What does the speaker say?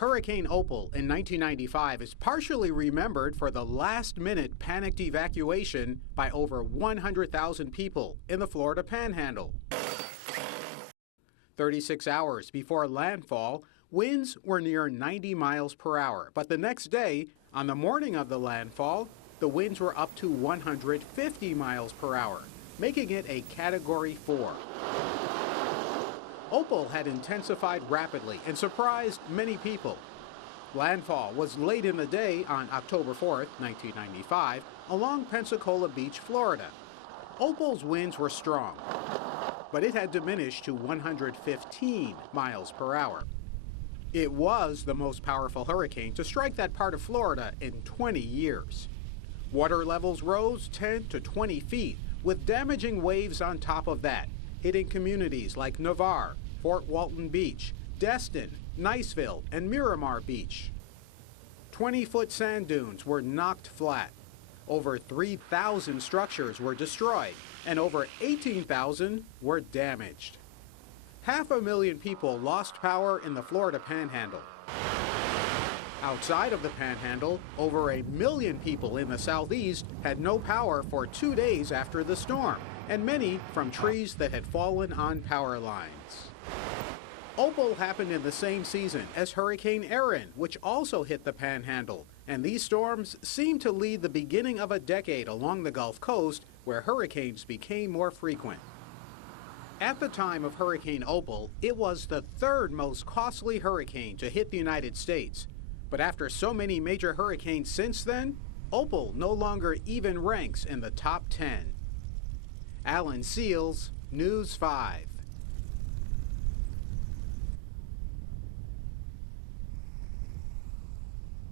Hurricane Opal in 1995 is partially remembered for the last-minute panicked evacuation by over 100,000 people in the Florida Panhandle. 36 hours before landfall, winds were near 90 miles per hour, but the next day, on the morning of the landfall, the winds were up to 150 miles per hour, making it a Category 4. Opal had intensified rapidly and surprised many people. Landfall was late in the day on October 4th, 1995, along Pensacola Beach, Florida. Opal's winds were strong, but it had diminished to 115 miles per hour. It was the most powerful hurricane to strike that part of Florida in 20 years. Water levels rose 10 to 20 feet, with damaging waves on top of that, hitting communities like Navarre, Fort Walton Beach, Destin, Niceville, and Miramar Beach. 20-foot sand dunes were knocked flat. Over 3,000 structures were destroyed, and over 18,000 were damaged. 500,000 people lost power in the Florida Panhandle. Outside of the Panhandle, over 1 million people in the southeast had no power for 2 days after the storm, and many from trees that had fallen on power lines. Opal happened in the same season as Hurricane Erin, which also hit the Panhandle, and these storms seemed to lead the beginning of a decade along the Gulf Coast where hurricanes became more frequent. At the time of Hurricane Opal, it was the third most costly hurricane to hit the United States. But after so many major hurricanes since then, Opal no longer even ranks in the top 10. Alan Seals, News 5.